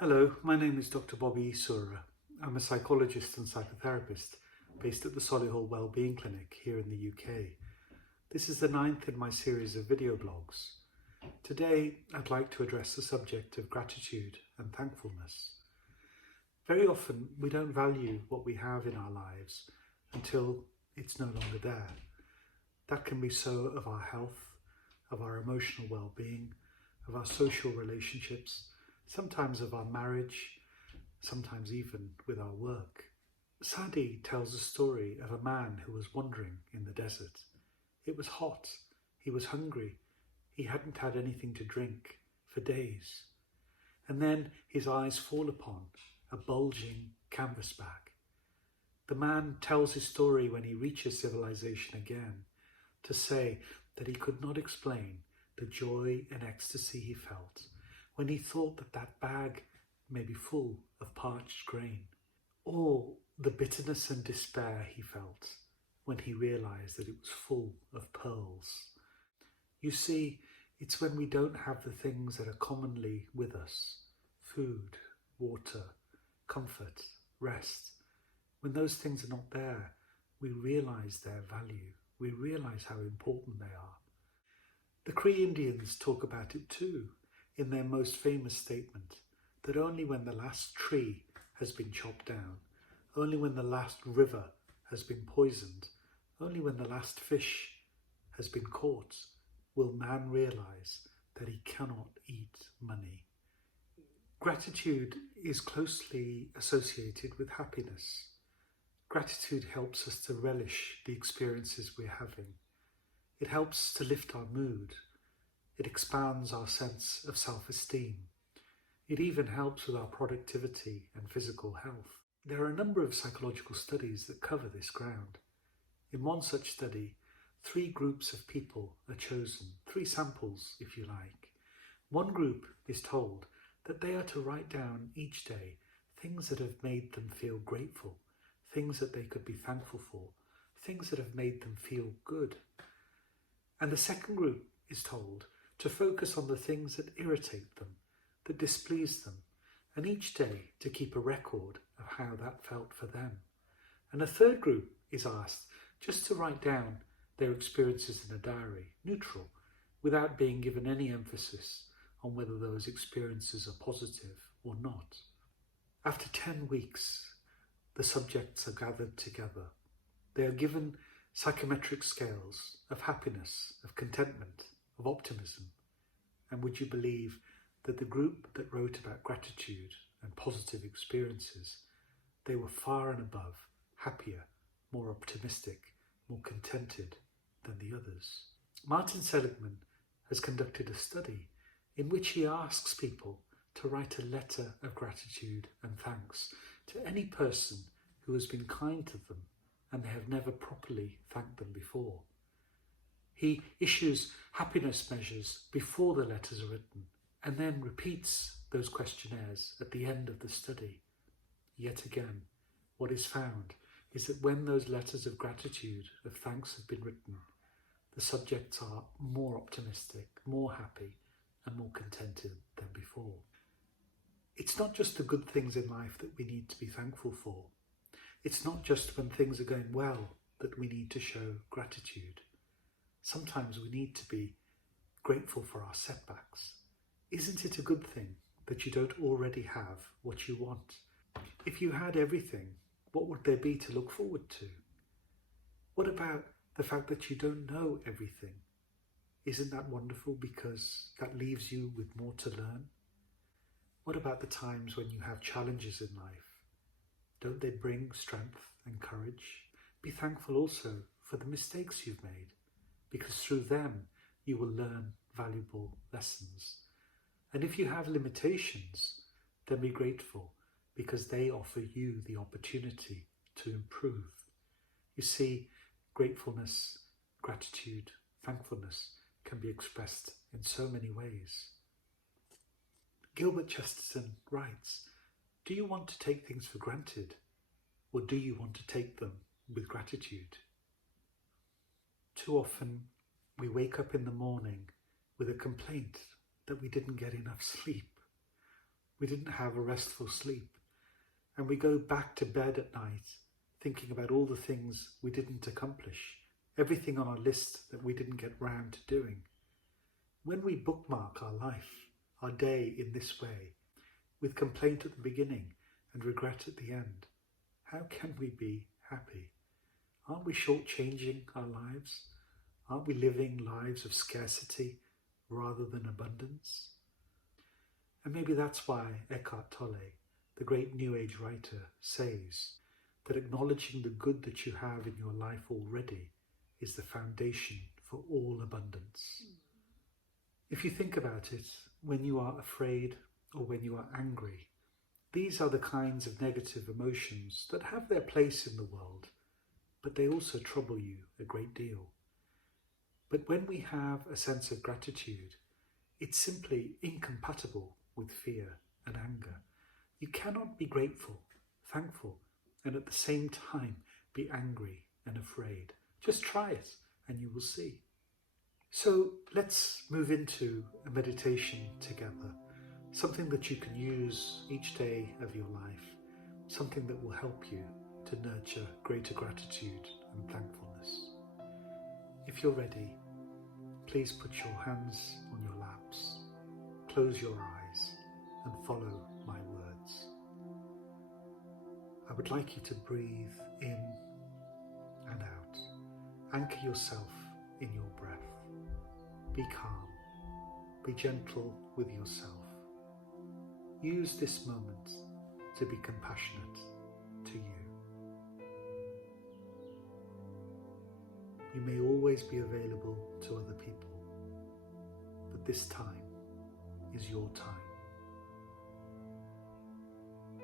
Hello, my name is Dr. Bobby Sura. I'm a psychologist and psychotherapist based at the Solihull Wellbeing Clinic here in the UK. This is the ninth in my series of video blogs. Today, I'd like to address the subject of gratitude and thankfulness. Very often, we don't value what we have in our lives until it's no longer there. That can be so of our health, of our emotional well-being, of our social relationships, sometimes of our marriage, sometimes even with our work. Sadi tells a story of a man who was wandering in the desert. It was hot, he was hungry, he hadn't had anything to drink for days. And then his eyes fall upon a bulging canvas bag. The man tells his story when he reaches civilization again, to say that he could not explain the joy and ecstasy he felt when he thought that that bag may be full of parched grain, or the bitterness and despair he felt when he realized that it was full of pearls. You see, it's when we don't have the things that are commonly with us, food, water, comfort, rest, when those things are not there, we realize their value, we realize how important they are. The Cree Indians talk about it too, in their most famous statement, that only when the last tree has been chopped down, only when the last river has been poisoned, only when the last fish has been caught, will man realize that he cannot eat money. Gratitude is closely associated with happiness. Gratitude helps us to relish the experiences we're having. It helps to lift our mood. It expands our sense of self-esteem. It even helps with our productivity and physical health. There are a number of psychological studies that cover this ground. In one such study, 3 groups of people are chosen, 3 samples if you like. One group is told that they are to write down each day things that have made them feel grateful, things that they could be thankful for, things that have made them feel good. And the second group is told to focus on the things that irritate them, that displease them, and each day to keep a record of how that felt for them. And a third group is asked just to write down their experiences in a diary, neutral, without being given any emphasis on whether those experiences are positive or not. After 10 weeks, the subjects are gathered together. They are given psychometric scales of happiness, of contentment, of optimism. And would you believe that the group that wrote about gratitude and positive experiences, they were far and above happier, more optimistic, more contented than the others. Martin Seligman has conducted a study in which he asks people to write a letter of gratitude and thanks to any person who has been kind to them and they have never properly thanked them before. He issues happiness measures before the letters are written and then repeats those questionnaires at the end of the study. Yet again, what is found is that when those letters of gratitude, of thanks have been written, the subjects are more optimistic, more happy, and more contented than before. It's not just the good things in life that we need to be thankful for. It's not just when things are going well that we need to show gratitude. Sometimes we need to be grateful for our setbacks. Isn't it a good thing that you don't already have what you want? If you had everything, what would there be to look forward to? What about the fact that you don't know everything? Isn't that wonderful because that leaves you with more to learn? What about the times when you have challenges in life? Don't they bring strength and courage? Be thankful also for the mistakes you've made, because through them you will learn valuable lessons. And if you have limitations, then be grateful because they offer you the opportunity to improve. You see, gratefulness, gratitude, thankfulness can be expressed in so many ways. Gilbert Chesterton writes, "Do you want to take things for granted, or do you want to take them with gratitude?" Too often we wake up in the morning with a complaint that we didn't get enough sleep, We didn't have a restful sleep. And we go back to bed at night thinking about all the things we didn't accomplish, everything on our list that we didn't get round to doing. When we bookmark our life, our day in this way, with complaint at the beginning and regret at the end, how can we be happy? Aren't we shortchanging our lives? Aren't we living lives of scarcity rather than abundance? And maybe that's why Eckhart Tolle, the great New Age writer, says that acknowledging the good that you have in your life already is the foundation for all abundance. If you think about it, when you are afraid or when you are angry, these are the kinds of negative emotions that have their place in the world, but they also trouble you a great deal. But when we have a sense of gratitude, it's simply incompatible with fear and anger. You cannot be grateful, thankful, and at the same time be angry and afraid. Just try it and you will see. So let's move into a meditation together, something that you can use each day of your life, something that will help you to nurture greater gratitude and thankfulness. If you're ready, please put your hands on your laps, close your eyes and follow my words. I would like you to breathe in and out. Anchor yourself in your breath. Be calm. Be gentle with yourself. Use this moment to be compassionate to you. You may always be available to other people, but this time is your time.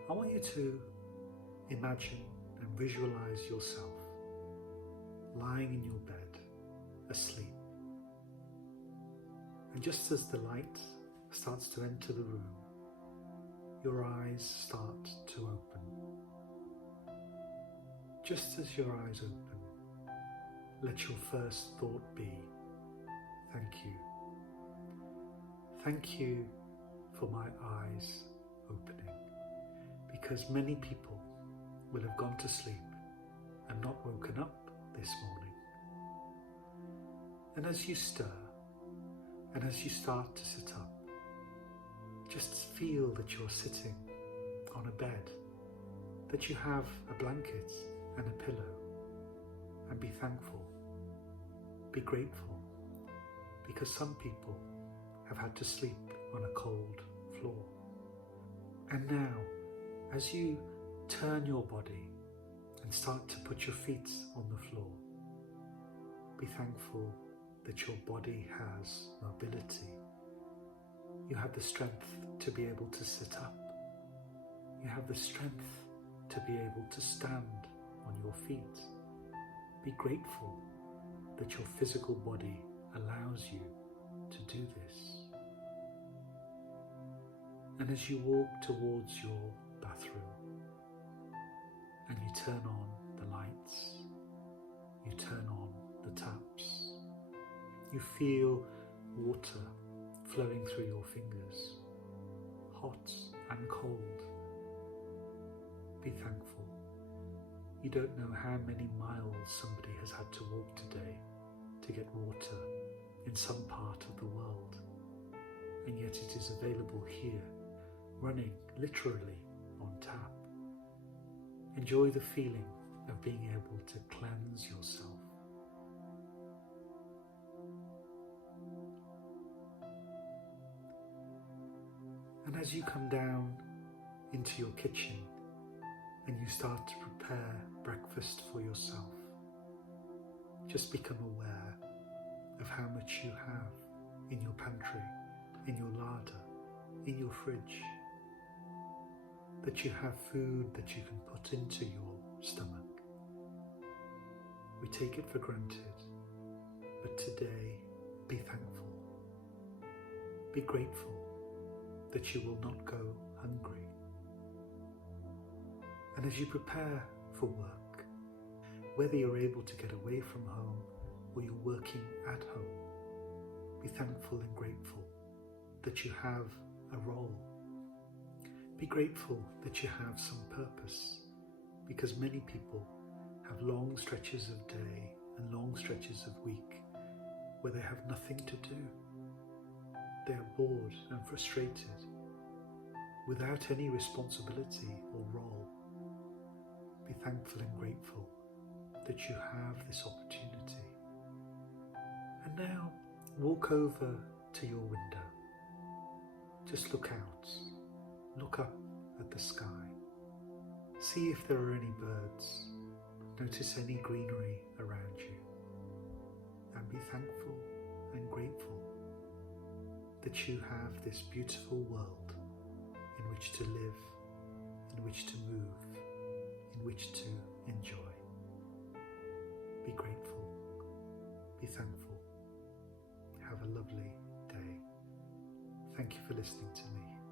I want you to imagine and visualize yourself lying in your bed, asleep. And just as the light starts to enter the room, your eyes start to open. Just as your eyes open, let your first thought be, thank you. Thank you for my eyes opening, because many people will have gone to sleep and not woken up this morning. And as you stir, and as you start to sit up, just feel that you're sitting on a bed, that you have a blanket and a pillow, and be thankful, be grateful, because some people have had to sleep on a cold floor. And now, as you turn your body and start to put your feet on the floor, be thankful that your body has mobility. You have the strength to be able to sit up. You have the strength to be able to stand on your feet. Be grateful that your physical body allows you to do this. And as you walk towards your bathroom and you turn on the lights, you turn on the taps, you feel water flowing through your fingers, hot and cold. Be thankful. You don't know how many miles somebody has had to walk today to get water in some part of the world, and yet it is available here, running literally on tap. Enjoy the feeling of being able to cleanse yourself. And as you come down into your kitchen and you start to prepare breakfast for yourself, just become aware of how much you have in your pantry, in your larder, in your fridge, that you have food that you can put into your stomach. We take it for granted, but today be thankful. Be grateful that you will not go hungry. And as you prepare for work, whether you're able to get away from home or you're working at home, be thankful and grateful that you have a role. Be grateful that you have some purpose, because many people have long stretches of day and long stretches of week where they have nothing to do. They are bored and frustrated, without any responsibility or role. Be thankful and grateful that you have this opportunity. And now walk over to your window. Just look out, look up at the sky. See if there are any birds. Notice any greenery around you. And be thankful and grateful that you have this beautiful world in which to live, in which to move, in which to enjoy. Be grateful, be thankful. Have a lovely day. Thank you for listening to me.